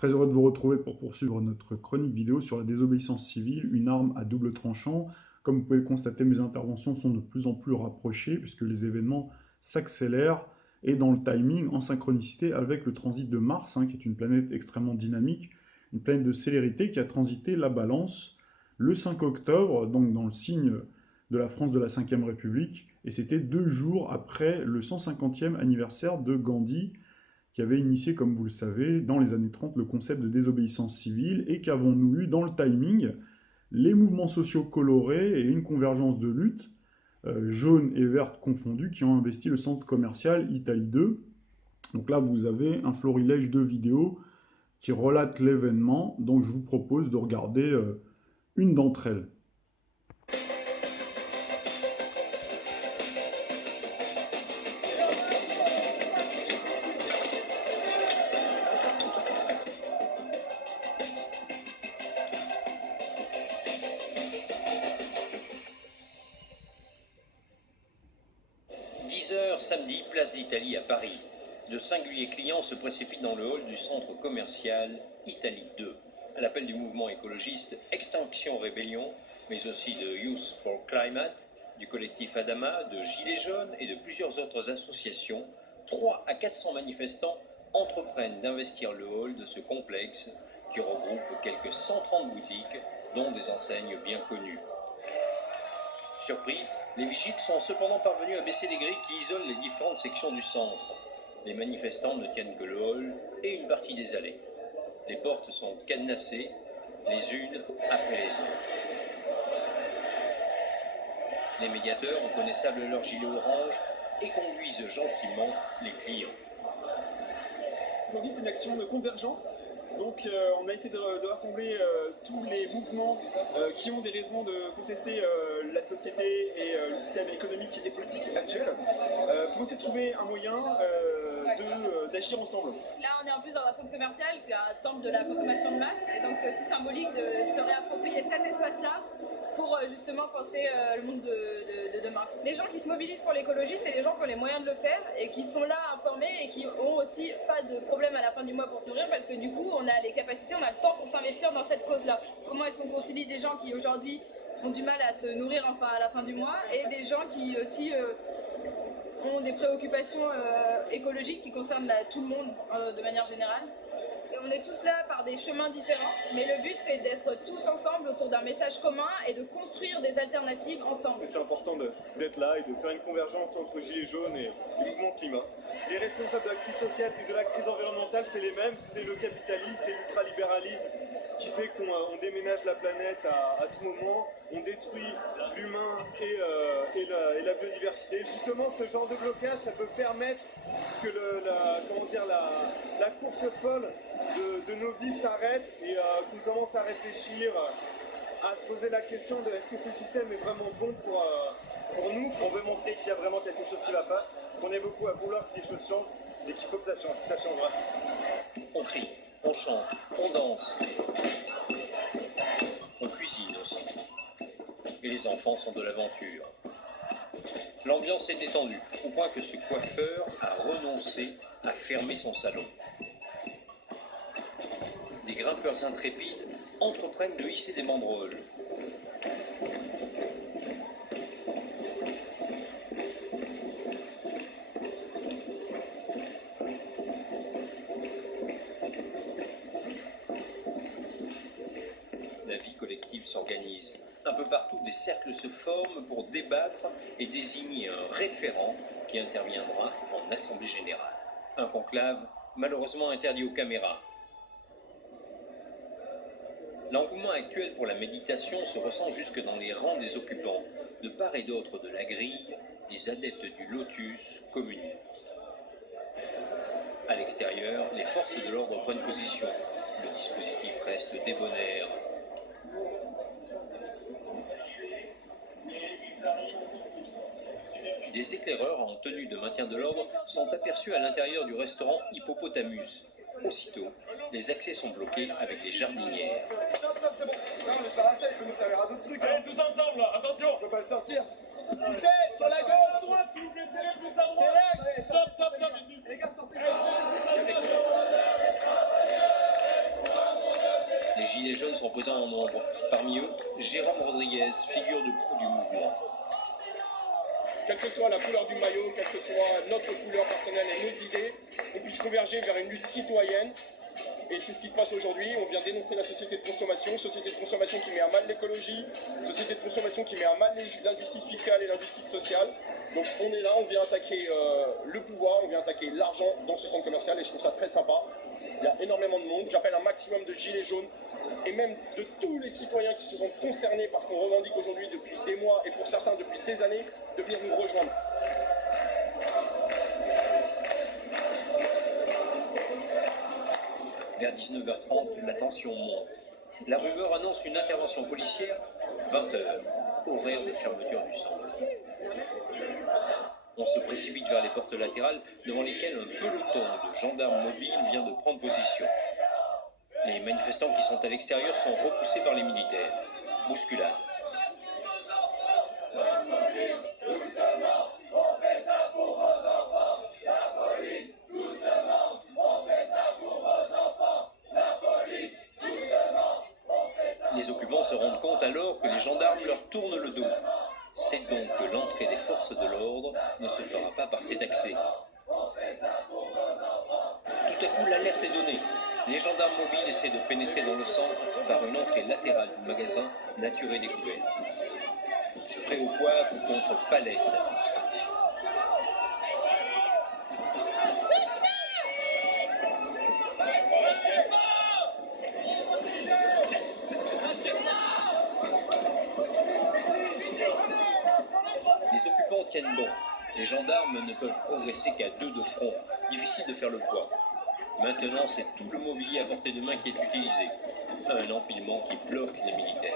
Très heureux de vous retrouver pour poursuivre notre chronique vidéo sur la désobéissance civile, une arme à double tranchant. Comme vous pouvez le constater, mes interventions sont de plus en plus rapprochées puisque les événements s'accélèrent et dans le timing, en synchronicité avec le transit de Mars, qui est une planète extrêmement dynamique, une planète de célérité qui a transité la Balance le 5 octobre, donc dans le signe de la France de la Ve République, et c'était 2 jours après le 150e anniversaire de Gandhi, qui avait initié, comme vous le savez, dans les années 30, le concept de désobéissance civile, et qu'avons-nous eu dans le timing? Les mouvements sociaux colorés et une convergence de lutte, jaune et verte confondues, qui ont investi le centre commercial Italie 2. Donc là, vous avez un florilège de vidéos qui relatent l'événement, donc je vous propose de regarder une d'entre elles. 10 h samedi, place d'Italie à Paris. De singuliers clients se précipitent dans le hall du centre commercial Italie 2. À l'appel du mouvement écologiste Extinction Rébellion, mais aussi de Youth for Climate, du collectif Adama, de Gilets jaunes et de plusieurs autres associations, 300 à 400 manifestants entreprennent d'investir le hall de ce complexe qui regroupe quelques 130 boutiques, dont des enseignes bien connues. Surpris, les vigiles sont cependant parvenus à baisser les grilles qui isolent les différentes sections du centre. Les manifestants ne tiennent que le hall et une partie des allées. Les portes sont cadenassées, les unes après les autres. Les médiateurs, reconnaissables à leur gilet orange, et conduisent gentiment les clients. Aujourd'hui, c'est une action de convergence. Donc on a essayé de rassembler tous les mouvements qui ont des raisons de contester la société et le système économique et politique actuel pour essayer de trouver un moyen d'agir ensemble. Là on est en plus dans un centre commercial qui est un temple de la consommation de masse et donc c'est aussi symbolique de se réapproprier cet espace-là pour justement penser le monde de demain. Les gens qui se mobilisent pour l'écologie, c'est les gens qui ont les moyens de le faire et qui sont là informés et qui ont aussi pas de problème à la fin du mois pour se nourrir parce que du coup on a les capacités, on a le temps pour s'investir dans cette cause-là. Comment est-ce qu'on concilie des gens qui aujourd'hui ont du mal à se nourrir enfin à la fin du mois et des gens qui aussi ont des préoccupations écologiques qui concernent tout le monde de manière générale. Et on est tous là par des chemins différents, mais le but c'est d'être tous ensemble autour d'un message commun et de construire des alternatives ensemble. C'est important d'être là et de faire une convergence entre Gilets jaunes et le mouvement climat. Les responsables de la crise sociale et de la crise environnementale, c'est les mêmes, c'est le capitalisme, c'est l'ultralibéralisme qui fait qu'on déménage la planète à tout moment, on détruit l'humain et la biodiversité. Justement, ce genre de blocage, ça peut permettre que la course folle de nos vies s'arrête et qu'on commence à réfléchir, à se poser la question de est-ce que ce système est vraiment bon pour nous. On veut montrer qu'il y a vraiment quelque chose qui ne va pas, qu'on est beaucoup à vouloir que les choses changent et qu'il faut que ça change, ça changera. On crie, on chante, on danse, on cuisine aussi. Et les enfants sont de l'aventure. L'ambiance est détendue, au point que ce coiffeur a renoncé à fermer son salon. Des grimpeurs intrépides entreprennent de hisser des banderoles. La vie collective s'organise. Un peu partout, des cercles se forment pour débattre et désigner un référent qui interviendra en assemblée générale. Un conclave malheureusement interdit aux caméras. L'engouement actuel pour la méditation se ressent jusque dans les rangs des occupants. De part et d'autre de la grille, les adeptes du lotus communient. À l'extérieur, les forces de l'ordre prennent position. Le dispositif reste débonnaire. Des éclaireurs en tenue de maintien de l'ordre sont aperçus à l'intérieur du restaurant Hippopotamus. Aussitôt, les accès sont bloqués avec les jardinières. Non, mais pas assez, il commence à y avoir d'autres trucs. Allez, tous ensemble, là, attention. On peut pas le sortir. Touchez, sur la gauche, à droite, s'il vous plaît, serrez plus à droite. Stop, stop, stop, ici. Les gars, sortez. gilets jaunes sont présents en nombre. Parmi eux, Jérôme Rodriguez, figure de proue du mouvement. Quelle que soit la couleur du maillot, quelle que soit notre couleur personnelle et nos idées, on puisse converger vers une lutte citoyenne. Et c'est ce qui se passe aujourd'hui. On vient dénoncer la société de consommation qui met à mal l'écologie, société de consommation qui met à mal l'injustice fiscale et l'injustice sociale. Donc on est là, on vient attaquer le pouvoir, on vient attaquer l'argent dans ce centre commercial et je trouve ça très sympa. Il y a énormément de monde, j'appelle un maximum de gilets jaunes et même de tous les citoyens qui se sont concernés par ce qu'on revendique aujourd'hui depuis des mois et pour certains depuis des années, de venir nous rejoindre. Vers 19h30, la tension monte. La rumeur annonce une intervention policière 20h, horaire de fermeture du centre. On se précipite vers les portes latérales devant lesquelles un peloton de gendarmes mobiles vient de prendre position. Les manifestants qui sont à l'extérieur sont repoussés par les militaires. Bousculade. Les occupants se rendent compte alors que les gendarmes leur tournent le dos. C'est donc que l'entrée des forces de l'ordre ne se fera pas par cet accès. Tout à coup, l'alerte est donnée. Les gendarmes mobiles essaient de pénétrer dans le centre par une entrée latérale du magasin Nature et Découverte. Spray au poivre contre palette. Les occupants tiennent bon. Les gendarmes ne peuvent progresser qu'à 2 de front. Difficile de faire le poids. Maintenant, c'est tout le mobilier à portée de main qui est utilisé. Un empilement qui bloque les militaires.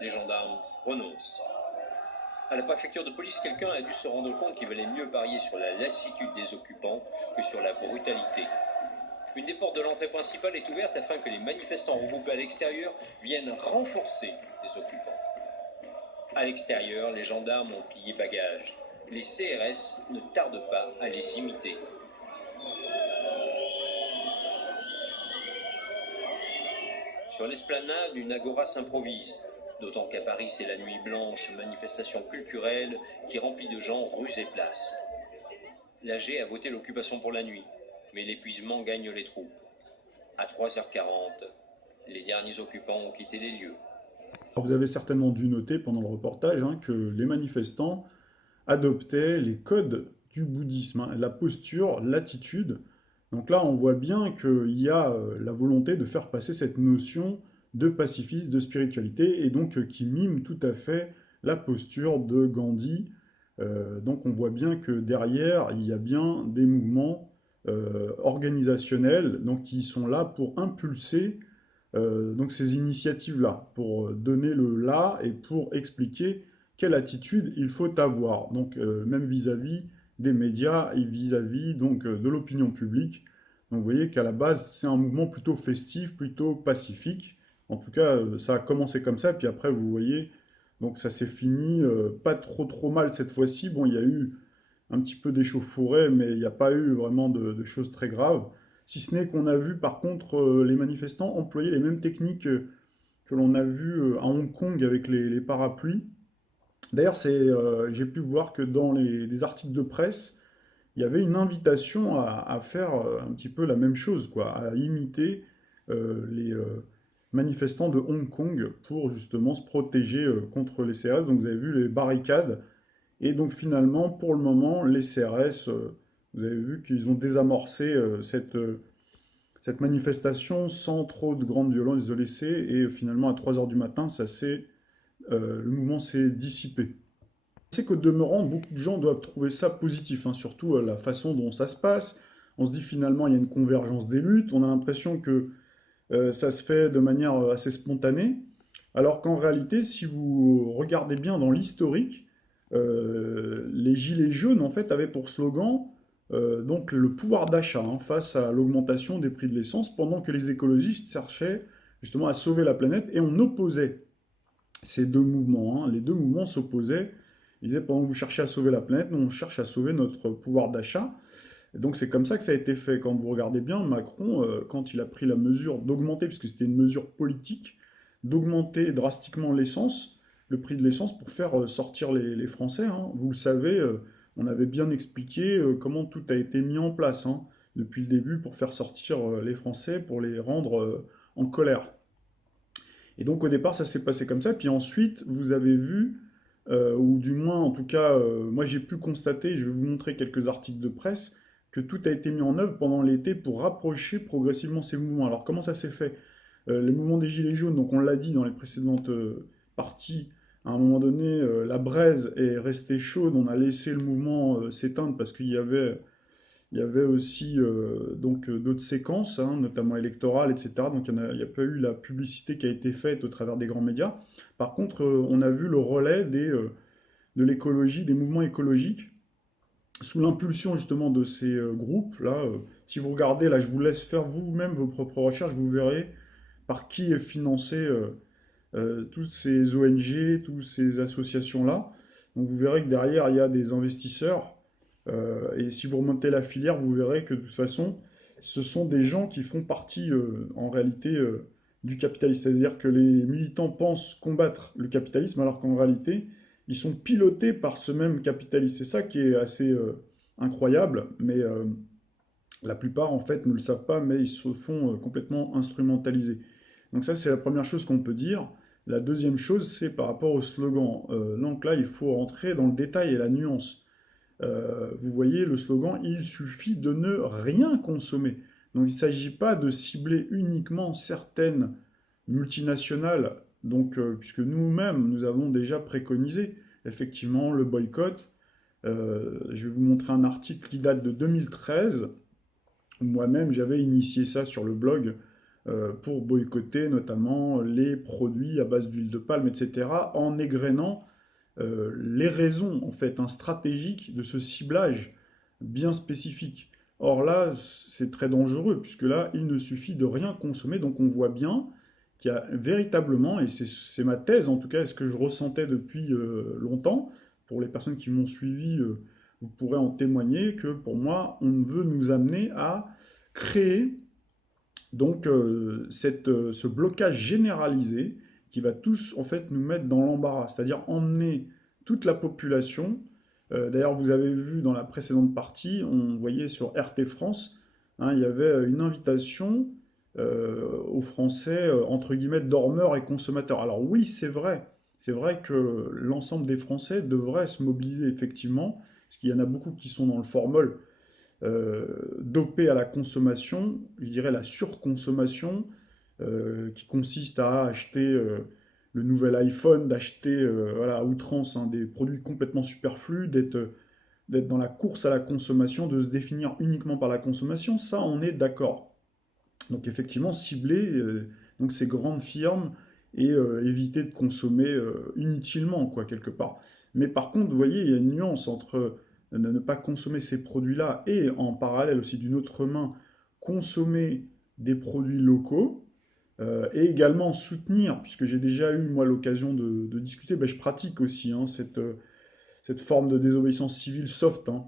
Les gendarmes renoncent. À la préfecture de police, quelqu'un a dû se rendre compte qu'il valait mieux parier sur la lassitude des occupants que sur la brutalité. Une des portes de l'entrée principale est ouverte afin que les manifestants regroupés à l'extérieur viennent renforcer les occupants. À l'extérieur, les gendarmes ont plié bagages. Les CRS ne tardent pas à les imiter. Sur l'esplanade, une agora s'improvise. D'autant qu'à Paris, c'est la nuit blanche, manifestation culturelle qui remplit de gens rues et places. L'AG a voté l'occupation pour la nuit, mais l'épuisement gagne les troupes. À 3h40, les derniers occupants ont quitté les lieux. Alors, vous avez certainement dû noter pendant le reportage que les manifestants adoptaient les codes du bouddhisme, la posture, l'attitude. Donc là, on voit bien qu'il y a la volonté de faire passer cette notion de pacifisme, de spiritualité, et donc qui mime tout à fait la posture de Gandhi. Donc on voit bien que derrière, il y a bien des mouvements organisationnels donc, qui sont là pour impulser donc ces initiatives-là, pour donner le là et pour expliquer quelle attitude il faut avoir, donc même vis-à-vis des médias et vis-à-vis donc de l'opinion publique. Donc vous voyez qu'à la base, c'est un mouvement plutôt festif, plutôt pacifique, En tout cas, ça a commencé comme ça, puis après, vous voyez, donc ça s'est fini pas trop mal cette fois-ci. Bon, il y a eu un petit peu d'échauffourée, mais il n'y a pas eu vraiment de choses très graves. Si ce n'est qu'on a vu, par contre, les manifestants employer les mêmes techniques que l'on a vu à Hong Kong avec les parapluies. D'ailleurs, j'ai pu voir que dans des articles de presse, il y avait une invitation à faire un petit peu la même chose, quoi, à imiter les manifestants de Hong Kong pour justement se protéger contre les CRS. Donc vous avez vu les barricades. Et donc finalement, pour le moment, les CRS, vous avez vu qu'ils ont désamorcé cette manifestation sans trop de grande violence, ils ont laissé. Et finalement, à 3 heures du matin, le mouvement s'est dissipé. C'est qu'au demeurant, beaucoup de gens doivent trouver ça positif, hein, surtout la façon dont ça se passe. On se dit finalement, il y a une convergence des luttes, on a l'impression que ça se fait de manière assez spontanée, alors qu'en réalité, si vous regardez bien dans l'historique, les Gilets jaunes, en fait, avaient pour slogan donc le pouvoir d'achat hein, face à l'augmentation des prix de l'essence, pendant que les écologistes cherchaient justement à sauver la planète, et on opposait ces deux mouvements. Hein. Les deux mouvements s'opposaient. Ils disaient, pendant que vous cherchez à sauver la planète, nous on cherche à sauver notre pouvoir d'achat. Et donc c'est comme ça que ça a été fait. Quand vous regardez bien, Macron, quand il a pris la mesure d'augmenter, puisque c'était une mesure politique, d'augmenter drastiquement l'essence, le prix de l'essence pour faire sortir les Français. Hein. Vous le savez, on avait bien expliqué comment tout a été mis en place hein, depuis le début pour faire sortir les Français, pour les rendre en colère. Et donc au départ, ça s'est passé comme ça. Puis ensuite, vous avez vu, ou du moins en tout cas, moi j'ai pu constater, je vais vous montrer quelques articles de presse, que tout a été mis en œuvre pendant l'été pour rapprocher progressivement ces mouvements. Alors comment ça s'est fait? Les mouvements des Gilets jaunes, donc on l'a dit dans les précédentes parties, à un moment donné, la braise est restée chaude, on a laissé le mouvement s'éteindre parce qu'il y avait aussi donc d'autres séquences, hein, notamment électorales, etc. Donc il n'y a pas eu la publicité qui a été faite au travers des grands médias. Par contre, on a vu le relais de l'écologie, des mouvements écologiques, sous l'impulsion justement de ces groupes-là. Si vous regardez, là je vous laisse faire vous-même vos propres recherches, vous verrez par qui est financé toutes ces ONG, toutes ces associations-là. Donc vous verrez que derrière, il y a des investisseurs. Et si vous remontez la filière, vous verrez que de toute façon, ce sont des gens qui font partie en réalité du capitalisme. C'est-à-dire que les militants pensent combattre le capitalisme alors qu'en réalité, ils sont pilotés par ce même capitalisme. C'est ça qui est assez incroyable, mais la plupart en fait ne le savent pas, mais ils se font complètement instrumentaliser. Donc ça, c'est la première chose qu'on peut dire. La deuxième chose, c'est par rapport au slogan. Donc là, il faut rentrer dans le détail et la nuance. Vous voyez le slogan, il suffit de ne rien consommer. Donc il ne s'agit pas de cibler uniquement certaines multinationales, donc, puisque nous-mêmes, nous avons déjà préconisé effectivement le boycott. Je vais vous montrer un article qui date de 2013, où moi-même j'avais initié ça sur le blog pour boycotter notamment les produits à base d'huile de palme, etc., en égrénant les raisons en fait stratégiques de ce ciblage bien spécifique. Or là, c'est très dangereux, puisque là, il ne suffit de rien consommer, donc on voit bien qu'il y a véritablement, et c'est ma thèse en tout cas, ce que je ressentais depuis longtemps, pour les personnes qui m'ont suivi, vous pourrez en témoigner, que pour moi, on veut nous amener à créer donc ce blocage généralisé qui va tous en fait nous mettre dans l'embarras, c'est-à-dire emmener toute la population. D'ailleurs, vous avez vu dans la précédente partie, on voyait sur RT France, hein, il y avait une invitation aux Français, entre guillemets, dormeurs et consommateurs. Alors oui, c'est vrai que l'ensemble des Français devraient se mobiliser effectivement, parce qu'il y en a beaucoup qui sont dans le formol, dopés à la consommation, je dirais la surconsommation, qui consiste à acheter le nouvel iPhone, d'acheter voilà, à outrance hein, des produits complètement superflus, d'être dans la course à la consommation, de se définir uniquement par la consommation, ça on est d'accord. Donc effectivement, cibler donc ces grandes firmes et éviter de consommer inutilement, quoi, quelque part. Mais par contre, vous voyez, il y a une nuance entre ne pas consommer ces produits-là et en parallèle aussi d'une autre main, consommer des produits locaux. Et également soutenir, puisque j'ai déjà eu moi l'occasion de discuter, ben, je pratique aussi hein, cette forme de désobéissance civile soft, hein.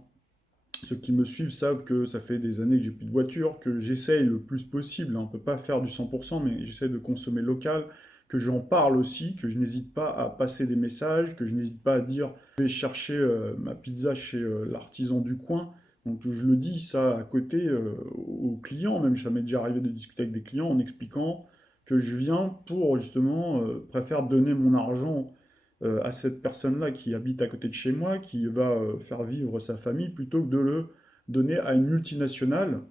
Ceux qui me suivent savent que ça fait des années que j'ai plus de voiture, que j'essaye le plus possible, hein, on ne peut pas faire du 100%, mais j'essaie de consommer local, que j'en parle aussi, que je n'hésite pas à passer des messages, que je n'hésite pas à dire je vais chercher ma pizza chez l'artisan du coin. Donc je le dis ça à côté aux clients, même ça m'est déjà arrivé de discuter avec des clients en expliquant que je viens pour justement préfère donner mon argent à cette personne-là qui habite à côté de chez moi, qui va faire vivre sa famille, plutôt que de le donner à une multinationale,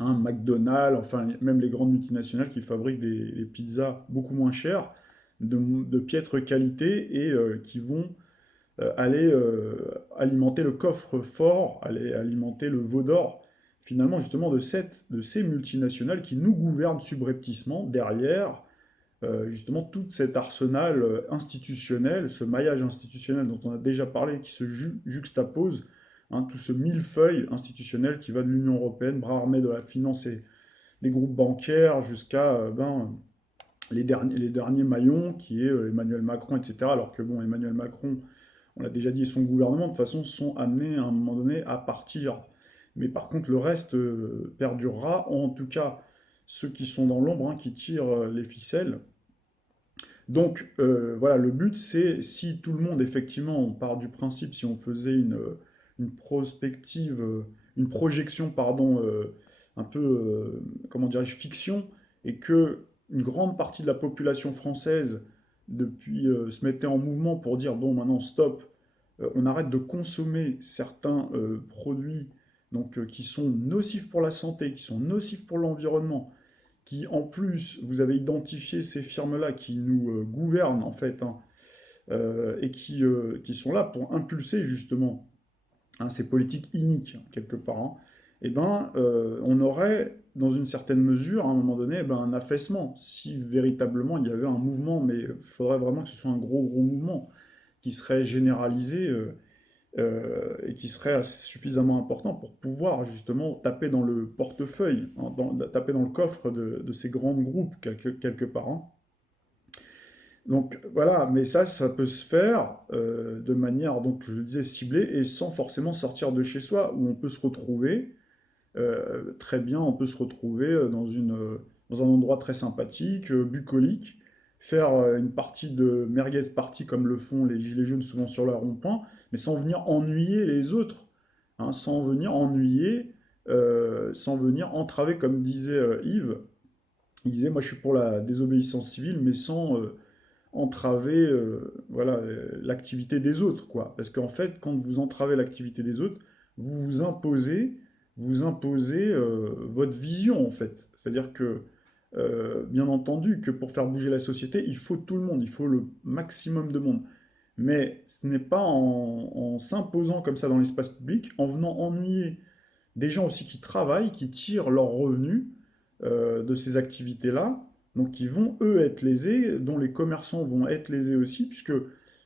hein, McDonald's, enfin même les grandes multinationales qui fabriquent des pizzas beaucoup moins chères, de piètre qualité et qui vont aller alimenter le coffre-fort, aller alimenter le veau d'or, finalement justement de ces multinationales qui nous gouvernent subrepticement derrière justement tout cet arsenal institutionnel, ce maillage institutionnel dont on a déjà parlé, qui se juxtapose, hein, tout ce millefeuille institutionnel qui va de l'Union européenne, bras armé de la finance et des groupes bancaires, jusqu'à les derniers maillons, qui est Emmanuel Macron, etc. Alors que bon, Emmanuel Macron, on l'a déjà dit, et son gouvernement, de toute façon, sont amenés à un moment donné à partir. Mais par contre, le reste perdurera, en tout cas ceux qui sont dans l'ombre, hein, qui tirent les ficelles. Donc voilà, le but c'est, si tout le monde, effectivement, on part du principe, si on faisait une prospective, une projection, pardon, un peu, comment dirais-je, fiction, et que une grande partie de la population française, depuis, se mettait en mouvement pour dire, bon, maintenant, stop, on arrête de consommer certains produits donc, qui sont nocifs pour la santé, qui sont nocifs pour l'environnement, qui en plus, vous avez identifié ces firmes-là qui nous gouvernent en fait, hein, et qui sont là pour impulser justement hein, ces politiques iniques, hein, quelque part, hein, et ben, on aurait, dans une certaine mesure, à un moment donné, ben, un affaissement, si véritablement il y avait un mouvement, mais il faudrait vraiment que ce soit un gros, gros mouvement, qui serait généralisé, et qui serait suffisamment important pour pouvoir justement taper dans le portefeuille, hein, taper dans le coffre de ces grands groupes quelque part, hein. Donc voilà, mais ça peut se faire de manière, donc je le disais, ciblée et sans forcément sortir de chez soi, où on peut se retrouver, très bien, on peut se retrouver dans un endroit très sympathique, bucolique, faire une partie de merguez party comme le font les gilets jaunes souvent sur leur rond-point, mais sans venir ennuyer les autres, hein, sans venir ennuyer, sans venir entraver, comme disait Yves. Il disait, moi je suis pour la désobéissance civile, mais sans entraver voilà, l'activité des autres, quoi. Parce qu'en fait, quand vous entravez l'activité des autres, vous imposez votre vision, en fait. C'est-à-dire que, bien entendu, que pour faire bouger la société, il faut tout le monde, il faut le maximum de monde. Mais ce n'est pas en s'imposant comme ça dans l'espace public, en venant ennuyer des gens aussi qui travaillent, qui tirent leurs revenus de ces activités-là, donc qui vont, eux, être lésés, dont les commerçants vont être lésés aussi, puisque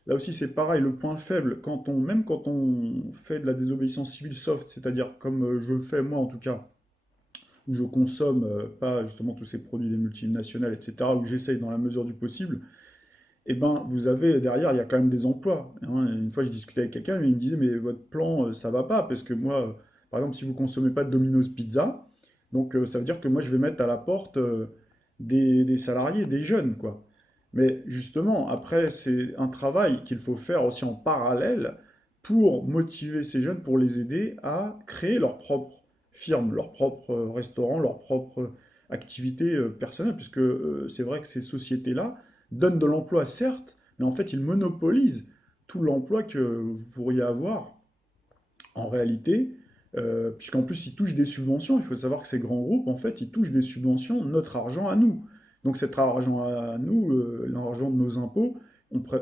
là aussi c'est pareil, le point faible, même quand on fait de la désobéissance civile soft, c'est-à-dire comme je fais moi en tout cas, où je consomme pas justement tous ces produits des multinationales, etc., où j'essaye dans la mesure du possible, et ben vous avez derrière, il y a quand même des emplois, hein. Une fois je discutais avec quelqu'un, il me disait mais votre plan ça va pas, parce que moi, par exemple, si vous consommez pas de Domino's Pizza, donc ça veut dire que moi je vais mettre à la porte des salariés, des jeunes, quoi. Mais justement, après, c'est un travail qu'il faut faire aussi en parallèle pour motiver ces jeunes, pour les aider à créer leur propre firme, leur propre restaurant, leur propre activité personnelle, puisque c'est vrai que ces sociétés-là donnent de l'emploi, certes, mais en fait, ils monopolisent tout l'emploi que vous pourriez avoir en réalité, puisqu'en plus ils touchent des subventions. Il faut savoir que ces grands groupes, en fait, ils touchent des subventions, notre argent à nous. Donc cet argent à nous, l'argent de nos impôts,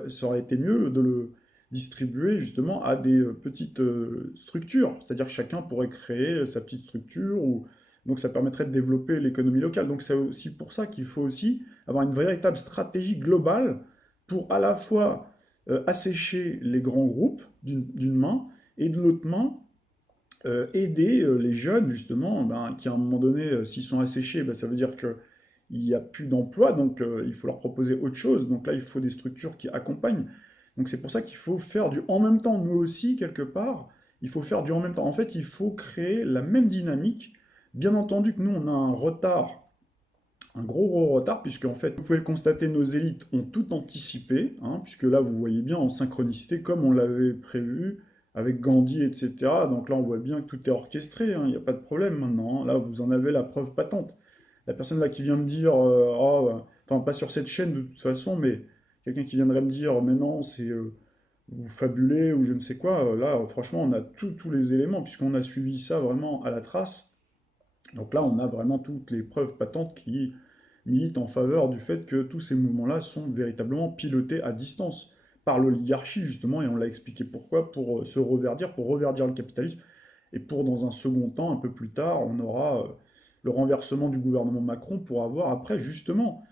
ça aurait été mieux de le distribuer justement à des petites structures. C'est-à-dire que chacun pourrait créer sa petite structure, donc ça permettrait de développer l'économie locale. Donc c'est aussi pour ça qu'il faut aussi avoir une véritable stratégie globale pour à la fois assécher les grands groupes d'une main, et de l'autre main, aider les jeunes, justement, ben, qui à un moment donné, s'ils sont asséchés, ben, ça veut dire qu'ils il n'y a plus d'emploi, donc il faut leur proposer autre chose. Donc là, il faut des structures qui accompagnent. Donc c'est pour ça qu'il faut faire du en même temps, nous aussi, quelque part, il faut faire du en même temps. En fait, il faut créer la même dynamique. Bien entendu que nous, on a un retard, un gros retard, puisque en fait, vous pouvez le constater, nos élites ont tout anticipé, hein, puisque là, vous voyez bien en synchronicité, comme on l'avait prévu, avec Gandhi, etc. Donc là, on voit bien que tout est orchestré, hein, il n'y a pas de problème maintenant, hein. Là, vous en avez la preuve patente. La personne là qui vient me dire, oh, enfin, pas sur cette chaîne de toute façon, mais quelqu'un qui viendrait me dire, mais non, c'est vous fabulez ou je ne sais quoi, là, franchement, on a tous les éléments, puisqu'on a suivi ça vraiment à la trace. Donc là, on a vraiment toutes les preuves patentes qui militent en faveur du fait que tous ces mouvements-là sont véritablement pilotés à distance par l'oligarchie, justement, et on l'a expliqué pourquoi, pour se reverdir, pour reverdir le capitalisme, et pour, dans un second temps, un peu plus tard, on aura le renversement du gouvernement Macron pour avoir, après, justement,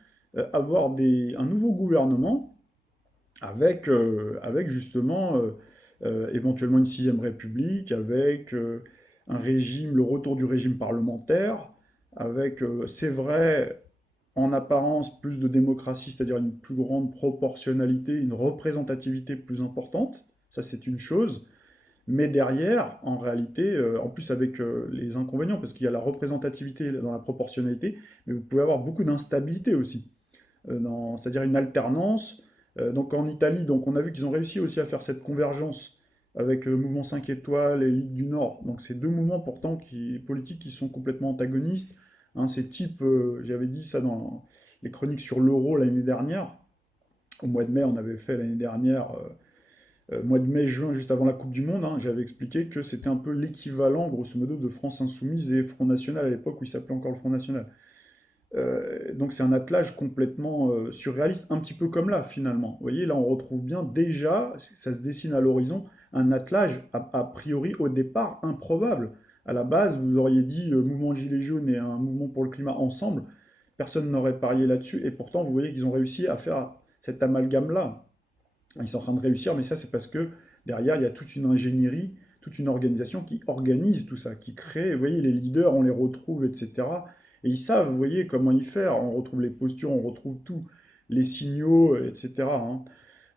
avoir un nouveau gouvernement avec justement, éventuellement une sixième république, avec un régime, le retour du régime parlementaire, avec, c'est vrai, en apparence, plus de démocratie, c'est-à-dire une plus grande proportionnalité, une représentativité plus importante, ça c'est une chose, mais derrière, en réalité, en plus avec les inconvénients, parce qu'il y a la représentativité dans la proportionnalité, mais vous pouvez avoir beaucoup d'instabilité aussi, c'est-à-dire une alternance. Donc en Italie, donc on a vu qu'ils ont réussi aussi à faire cette convergence avec le mouvement 5 étoiles et Ligue du Nord. Donc c'est deux mouvements pourtant politiques qui sont complètement antagonistes, hein, c'est type, j'avais dit ça dans les chroniques sur l'euro l'année dernière, au mois de mai, on avait fait l'année dernière, mois de mai-juin, juste avant la Coupe du Monde, hein, j'avais expliqué que c'était un peu l'équivalent, grosso modo, de France Insoumise et Front National à l'époque où il s'appelait encore le Front National. Donc c'est un attelage complètement surréaliste, un petit peu comme là finalement. Vous voyez, là on retrouve bien déjà, ça se dessine à l'horizon, un attelage a priori au départ improbable. À la base, vous auriez dit mouvement Gilets jaunes et un mouvement pour le climat ensemble, personne n'aurait parié là-dessus, et pourtant vous voyez qu'ils ont réussi à faire cet amalgame-là. Ils sont en train de réussir, mais ça c'est parce que derrière il y a toute une ingénierie, toute une organisation qui organise tout ça, qui crée, vous voyez, les leaders, on les retrouve, etc. Et ils savent, vous voyez, comment y faire. On retrouve les postures, on retrouve tout, les signaux, etc., hein.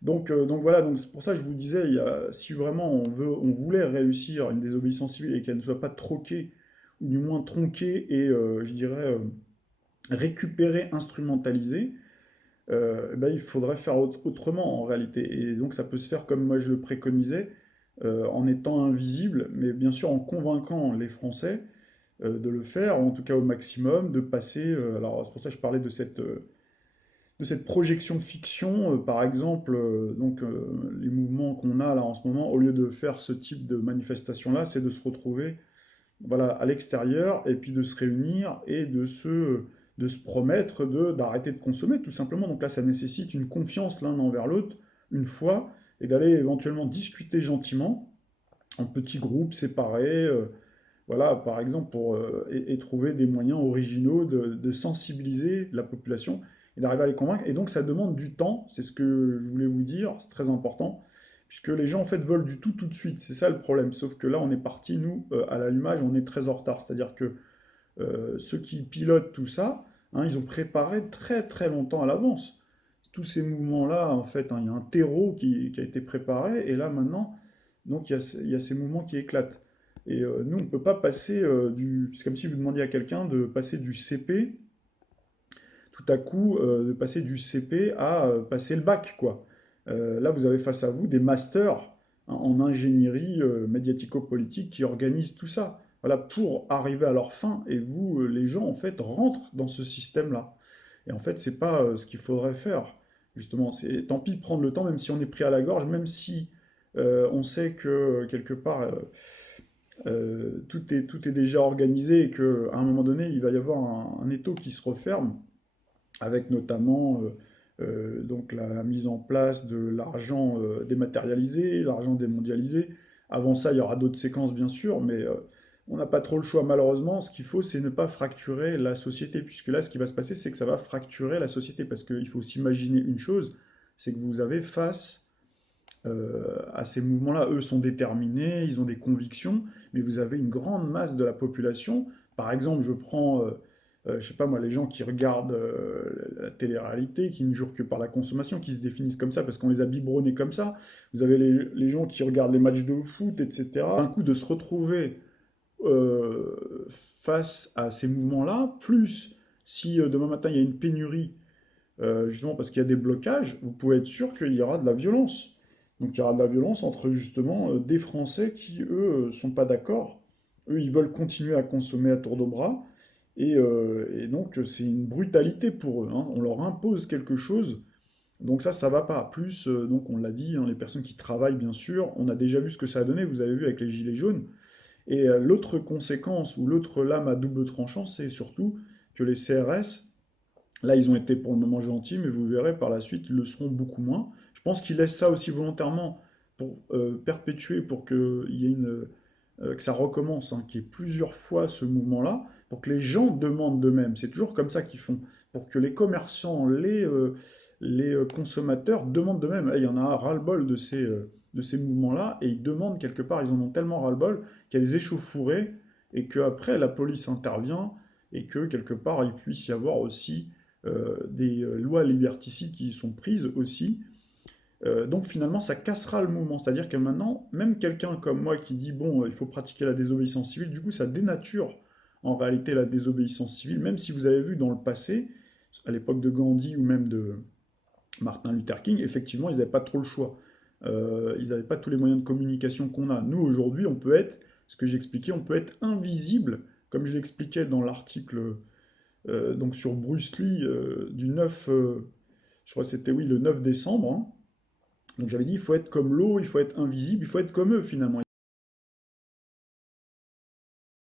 Donc voilà, donc c'est pour ça que je vous disais, si vraiment on voulait réussir une désobéissance civile et qu'elle ne soit pas troquée, ou du moins tronquée et, je dirais, récupérée, instrumentalisée, ben, il faudrait faire autrement en réalité. Et donc ça peut se faire comme moi je le préconisais, en étant invisible, mais bien sûr en convainquant les Français de le faire, en tout cas au maximum, de passer. Alors c'est pour ça que je parlais de cette projection fiction, par exemple, les mouvements qu'on a là en ce moment, au lieu de faire ce type de manifestation-là, c'est de se retrouver voilà, à l'extérieur et puis de se réunir et de se promettre d'arrêter de consommer, tout simplement. Donc là, ça nécessite une confiance l'un envers l'autre, une fois, et d'aller éventuellement discuter gentiment, en petits groupes séparés, voilà, par exemple, et trouver des moyens originaux de sensibiliser la population et d'arriver à les convaincre. Et donc, ça demande du temps, c'est ce que je voulais vous dire, c'est très important, puisque les gens, en fait, veulent du tout de suite. C'est ça le problème. Sauf que là, on est parti, nous, à l'allumage, on est très en retard. C'est-à-dire que ceux qui pilotent tout ça, hein, ils ont préparé très longtemps à l'avance. Tous ces mouvements-là, en fait, hein, il y a un terreau qui a été préparé, et là, maintenant, donc, il y a ces mouvements qui éclatent. Et nous, on ne peut pas passer du... C'est comme si vous demandiez à quelqu'un de passer du CP, tout à coup, de passer du CP à passer le bac, quoi. Là, vous avez face à vous des masters, hein, en ingénierie médiatico-politique qui organisent tout ça. Voilà, pour arriver à leur fin. Et vous, les gens, en fait, rentrent dans ce système-là. Et en fait, c'est pas ce qu'il faudrait faire. Justement, c'est tant pis prendre le temps, même si on est pris à la gorge, même si on sait que quelque part tout est déjà organisé et qu'à un moment donné, il va y avoir un étau qui se referme, avec notamment donc la mise en place de l'argent dématérialisé, l'argent démondialisé. Avant ça, il y aura d'autres séquences, bien sûr, mais on n'a pas trop le choix, malheureusement. Ce qu'il faut, c'est ne pas fracturer la société, puisque là, ce qui va se passer, c'est que ça va fracturer la société, parce qu'il faut s'imaginer une chose, c'est que vous avez face à ces mouvements-là, eux sont déterminés, ils ont des convictions, mais vous avez une grande masse de la population. Par exemple, je prends je sais pas moi, les gens qui regardent la télé-réalité, qui ne jurent que par la consommation, qui se définissent comme ça parce qu'on les a biberonnés comme ça. Vous avez les gens qui regardent les matchs de foot, etc. Un coup de se retrouver face à ces mouvements-là, plus si demain matin il y a une pénurie, justement parce qu'il y a des blocages, vous pouvez être sûr qu'il y aura de la violence. Donc il y aura de la violence entre justement des Français qui, eux, sont pas d'accord. Eux, ils veulent continuer à consommer à tour de bras. Et donc c'est une brutalité pour eux, hein. On leur impose quelque chose. Donc ça va pas. Plus, donc on l'a dit, hein, les personnes qui travaillent, bien sûr, on a déjà vu ce que ça a donné, vous avez vu avec les gilets jaunes. Et l'autre conséquence, ou l'autre lame à double tranchant, c'est surtout que les CRS, là, ils ont été pour le moment gentils, mais vous verrez par la suite, ils le seront beaucoup moins. Je pense qu'ils laissent ça aussi volontairement pour perpétuer, pour que ça recommence, hein, qu'il y ait plusieurs fois ce mouvement-là, pour que les gens demandent d'eux-mêmes. C'est toujours comme ça qu'ils font, pour que les commerçants, les consommateurs demandent d'eux-mêmes. Eh, il y en a ras-le-bol de ces mouvements-là, et ils demandent quelque part, ils en ont tellement ras-le-bol qu'elles échauffourées, et qu'après la police intervient, et que quelque part il puisse y avoir aussi des lois liberticides qui sont prises aussi. Donc finalement, ça cassera le mouvement. C'est-à-dire que maintenant, même quelqu'un comme moi qui dit, bon, il faut pratiquer la désobéissance civile, du coup, ça dénature en réalité la désobéissance civile, même si vous avez vu dans le passé, à l'époque de Gandhi ou même de Martin Luther King, effectivement, ils n'avaient pas trop le choix. Ils n'avaient pas tous les moyens de communication qu'on a. Nous, aujourd'hui, on peut être, ce que j'expliquais, on peut être invisible, comme je l'expliquais dans l'article donc sur Bruce Lee du 9, je crois que c'était oui, le 9 décembre, hein. Donc j'avais dit, il faut être comme l'eau, il faut être invisible, il faut être comme eux finalement.